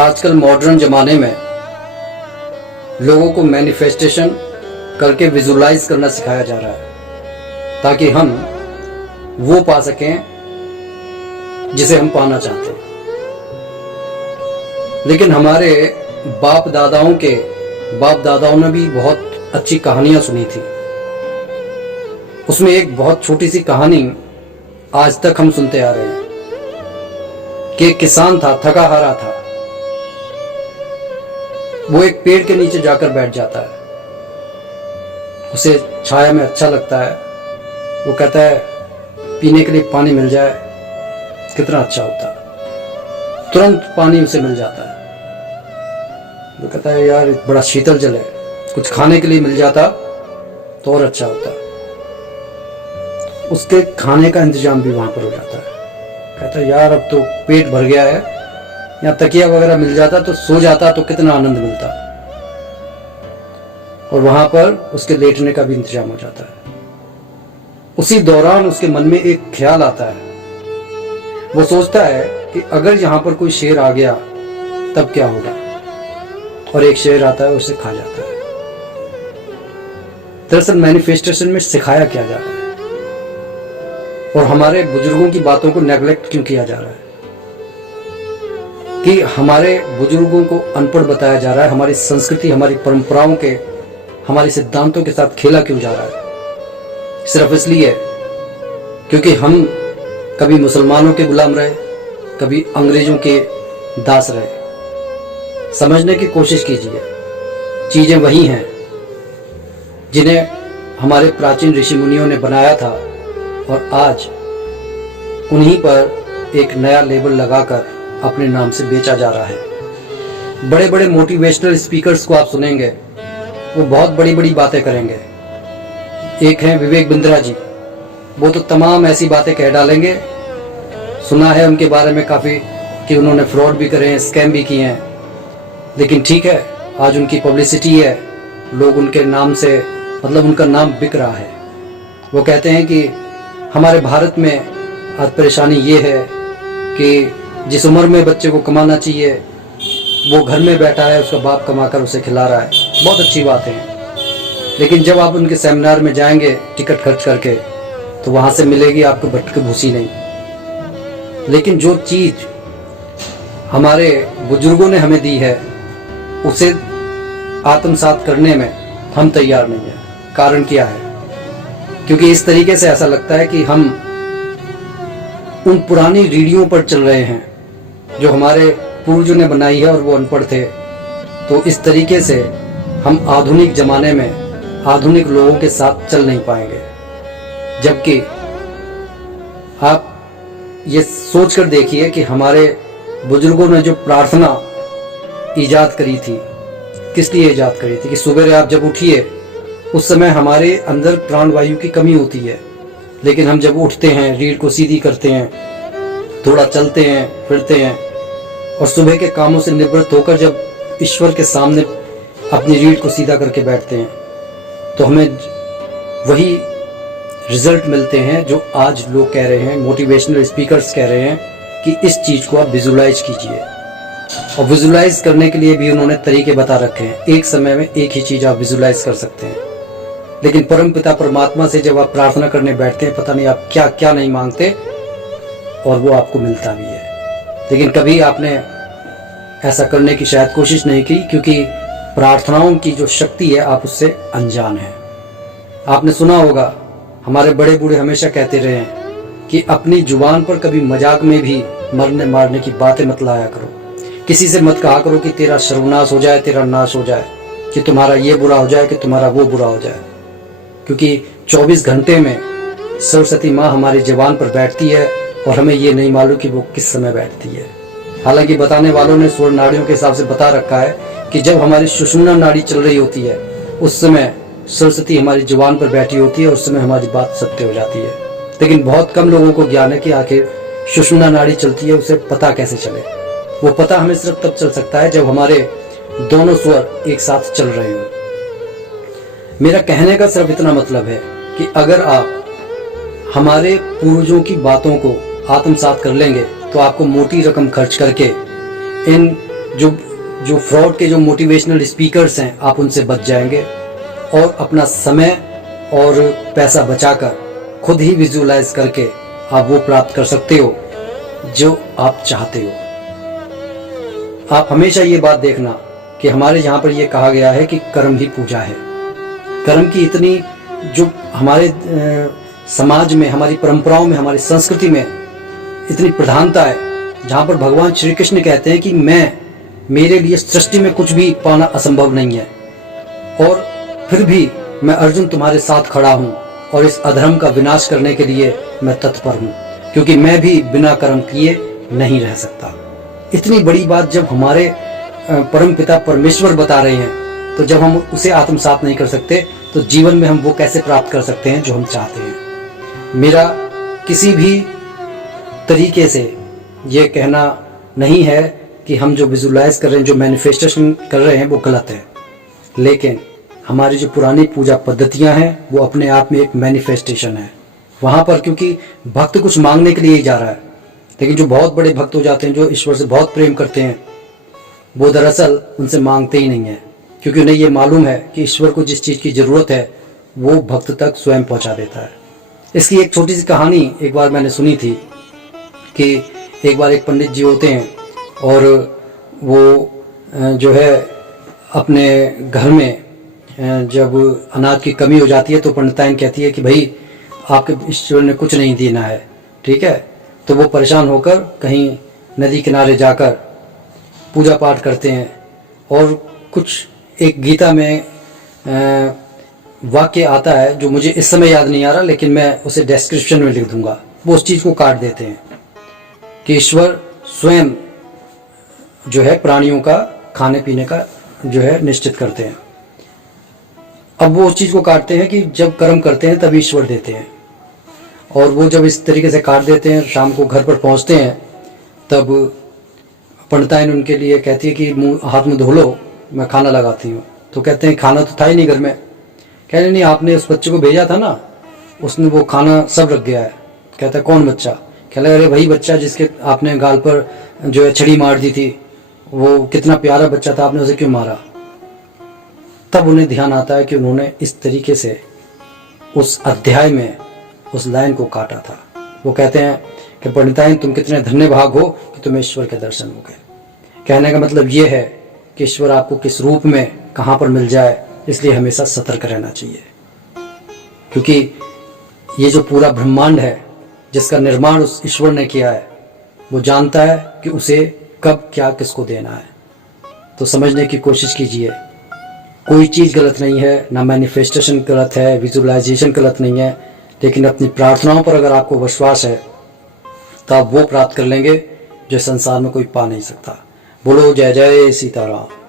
आजकल मॉडर्न ज़माने में लोगों को मैनिफेस्टेशन करके विजुलाइज करना सिखाया जा रहा है ताकि हम वो पा सकें जिसे हम पाना चाहते हैं। लेकिन हमारे बाप दादाओं ने भी बहुत अच्छी कहानियां सुनी थी। उसमें एक बहुत छोटी सी कहानी आज तक हम सुनते आ रहे हैं कि एक किसान था, थका हारा था। वो एक पेड़ के नीचे जाकर बैठ जाता है। उसे छाया में अच्छा लगता है। वो कहता है पीने के लिए पानी मिल जाए कितना अच्छा होता। तुरंत पानी उसे मिल जाता है। वो कहता है यार बड़ा शीतल जल है, कुछ खाने के लिए मिल जाता तो और अच्छा होता। उसके खाने का इंतजाम भी वहां पर हो जाता है। कहता है यार अब तो पेट भर गया है, या तकिया वगैरह मिल जाता तो सो जाता तो कितना आनंद मिलता। और वहां पर उसके लेटने का भी इंतजाम हो जाता है। उसी दौरान उसके मन में एक ख्याल आता है। वो सोचता है कि अगर यहां पर कोई शेर आ गया तब क्या होगा। और एक शेर आता है, उसे खा जाता है। दरअसल मैनिफेस्टेशन में सिखाया क्या जा रहा है और हमारे बुजुर्गों की बातों को नेग्लेक्ट क्यों किया जा रहा है, कि हमारे बुजुर्गों को अनपढ़ बताया जा रहा है। हमारी संस्कृति, हमारी परंपराओं के, हमारे सिद्धांतों के साथ खेला क्यों जा रहा है। सिर्फ इसलिए क्योंकि हम कभी मुसलमानों के गुलाम रहे, कभी अंग्रेजों के दास रहे। समझने की कोशिश कीजिए, चीजें वही हैं जिन्हें हमारे प्राचीन ऋषि मुनियों ने बनाया था और आज उन्हीं पर एक नया लेबल लगाकर अपने नाम से बेचा जा रहा है। बड़े बड़े मोटिवेशनल स्पीकर्स को आप सुनेंगे, वो बहुत बड़ी बड़ी बातें करेंगे। एक हैं विवेक बिंद्रा जी, वो तो तमाम ऐसी बातें कह डालेंगे। सुना है उनके बारे में काफ़ी कि उन्होंने फ्रॉड भी करे हैं, स्कैम भी किए हैं। लेकिन ठीक है, आज उनकी पब्लिसिटी है, लोग उनके नाम से, मतलब उनका नाम बिक रहा है। वो कहते हैं कि हमारे भारत में आज परेशानी ये है कि जिस उम्र में बच्चे को कमाना चाहिए वो घर में बैठा है, उसका बाप कमाकर उसे खिला रहा है। बहुत अच्छी बात है, लेकिन जब आप उनके सेमिनार में जाएंगे टिकट खर्च करके तो वहाँ से मिलेगी आपको भटकी भूसी नहीं। लेकिन जो चीज़ हमारे बुजुर्गों ने हमें दी है उसे आत्मसात करने में हम तैयार नहीं है। कारण क्या है? क्योंकि इस तरीके से ऐसा लगता है कि हम उन पुरानी रीढ़ियों पर चल रहे हैं जो हमारे पूर्वजों ने बनाई है और वो अनपढ़ थे। तो इस तरीके से हम आधुनिक जमाने में आधुनिक लोगों के साथ चल नहीं पाएंगे। जबकि आप ये सोचकर देखिए कि हमारे बुजुर्गों ने जो प्रार्थना ईजाद करी थी, किस लिए ईजाद करी थी? कि सुबह आप जब उठिए उस समय हमारे अंदर प्राणवायु की कमी होती है, लेकिन हम जब उठते हैं, रीढ़ को सीधी करते हैं, थोड़ा चलते हैं, फिरते हैं और सुबह के कामों से निवृत्त होकर जब ईश्वर के सामने अपनी रीढ़ को सीधा करके बैठते हैं तो हमें वही रिजल्ट मिलते हैं जो आज लोग कह रहे हैं, मोटिवेशनल स्पीकर्स कह रहे हैं कि इस चीज़ को आप विजुलाइज कीजिए। और विजुलाइज करने के लिए भी उन्होंने तरीके बता रखे हैं। एक समय में एक ही चीज़ आप विजुलाइज कर सकते हैं, लेकिन परम पिता परमात्मा से जब आप प्रार्थना करने बैठते हैं, पता नहीं आप क्या क्या नहीं मांगते और वो आपको मिलता भी है। लेकिन कभी आपने ऐसा करने की शायद कोशिश नहीं की, क्योंकि प्रार्थनाओं की जो शक्ति है आप उससे अनजान हैं। आपने सुना होगा, हमारे बड़े बूढ़े हमेशा कहते रहे हैं कि अपनी जुबान पर कभी मजाक में भी मरने मारने की बातें मत लाया करो। किसी से मत कहा करो कि तेरा सर्वनाश हो जाए, तेरा नाश हो जाए, कि तुम्हारा ये बुरा हो जाए, कि तुम्हारा वो बुरा हो जाए। क्योंकि 24 घंटे में सरस्वती माँ हमारी जुबान पर बैठती है और हमें ये नहीं मालूम कि वो किस समय बैठती है। हालांकि बताने वालों ने स्वर्ण नाड़ियों के हिसाब से बता रखा है कि जब हमारी सुषुम्ना नाड़ी चल रही होती है उस समय सरस्वती हमारी जुबान पर बैठी होती है, उस समय हमारी बात सत्य हो जाती है। लेकिन बहुत कम लोगों को ज्ञान है कि आखिर सुषुम्ना नाड़ी चलती है, उसे पता कैसे चले। वो पता हमें सिर्फ तब चल सकता है जब हमारे दोनों स्वर एक साथ चल रहे हों। मेरा कहने का सिर्फ इतना मतलब है कि अगर आप हमारे पूर्वजों की बातों को आत्मसात कर लेंगे तो आपको मोटी रकम खर्च करके इन जो जो फ्रॉड के जो मोटिवेशनल स्पीकर्स हैं, आप उनसे बच जाएंगे और अपना समय और पैसा बचाकर खुद ही विजुअलाइज करके आप वो प्राप्त कर सकते हो जो आप चाहते हो। आप हमेशा ये बात देखना कि हमारे यहाँ पर ये कहा गया है कि कर्म ही पूजा है। कर्म की इतनी जो हमारे समाज में, हमारी परंपराओं में, हमारी संस्कृति में इतनी प्रधानता है, जहाँ पर भगवान श्री कृष्ण कहते हैं कि मेरे लिए सृष्टि में कुछ भी पाना असंभव नहीं है, और फिर भी मैं अर्जुन तुम्हारे साथ खड़ा हूँ और इस अधर्म का विनाश करने के लिए मैं तत्पर हूँ, क्योंकि मैं भी बिना कर्म किए नहीं रह सकता। इतनी बड़ी बात जब हमारे परम पिता परमेश्वर बता रहे हैं, तो जब हम उसे आत्मसात नहीं कर सकते तो जीवन में हम वो कैसे प्राप्त कर सकते हैं जो हम चाहते हैं। मेरा किसी भी तरीके से ये कहना नहीं है कि हम जो विजुलाइज कर रहे हैं, जो मैनिफेस्टेशन कर रहे हैं, वो गलत है, लेकिन हमारी जो पुरानी पूजा पद्धतियां हैं वो अपने आप में एक मैनिफेस्टेशन है। वहाँ पर क्योंकि भक्त कुछ मांगने के लिए ही जा रहा है, लेकिन जो बहुत बड़े भक्त हो जाते हैं, जो ईश्वर से बहुत प्रेम करते हैं, वो दरअसल उनसे मांगते ही नहीं है, क्योंकि उन्हें ये मालूम है कि ईश्वर को जिस चीज़ की ज़रूरत है वो भक्त तक स्वयं पहुंचा देता है। इसकी एक छोटी सी कहानी एक बार मैंने सुनी थी कि एक बार एक पंडित जी होते हैं और वो जो है अपने घर में जब अनाज की कमी हो जाती है तो पंडिताइन कहती है कि भाई आपके ईश्वर ने कुछ नहीं देना है, ठीक है। तो वो परेशान होकर कहीं नदी किनारे जाकर पूजा पाठ करते हैं, और कुछ एक गीता में वाक्य आता है जो मुझे इस समय याद नहीं आ रहा, लेकिन मैं उसे डिस्क्रिप्शन में लिख दूंगा। वो उस चीज़ को काट देते हैं कि ईश्वर स्वयं जो है प्राणियों का खाने पीने का जो है निश्चित करते हैं। अब वो उस चीज़ को काटते हैं कि जब कर्म करते हैं तब ईश्वर देते हैं, और वो जब इस तरीके से काट देते हैं, शाम को घर पर पहुंचते हैं, तब पंडिताइन उनके लिए कहती है कि हाथ मुँह धो लो, मैं खाना लगाती हूँ। तो कहते हैं खाना तो था ही नहीं घर में। कह रहे नहीं, आपने उस बच्चे को भेजा था ना, उसने वो खाना सब रख गया है। कहता है कौन बच्चा? कह रहे अरे वही बच्चा जिसके आपने गाल पर जो है छड़ी मार दी थी, वो कितना प्यारा बच्चा था, आपने उसे क्यों मारा? तब उन्हें ध्यान आता है कि उन्होंने इस तरीके से उस अध्याय में उस लाइन को काटा था। वो कहते हैं कि पंडिताइन तुम कितने धन्यभाग हो कि तुम्हें ईश्वर के दर्शन हो गए। कहने का मतलब ये है कि ईश्वर आपको किस रूप में कहाँ पर मिल जाए, इसलिए हमेशा सतर्क रहना चाहिए, क्योंकि ये जो पूरा ब्रह्मांड है जिसका निर्माण उस ईश्वर ने किया है, वो जानता है कि उसे कब क्या किसको देना है। तो समझने की कोशिश कीजिए, कोई चीज़ गलत नहीं है, ना मैनिफेस्टेशन गलत है, विजुअलाइजेशन गलत नहीं है, लेकिन अपनी प्रार्थनाओं पर अगर आपको विश्वास है तो आप वो प्राप्त कर लेंगे जो संसार में कोई पा नहीं सकता। बोलो जय जय सीताराम।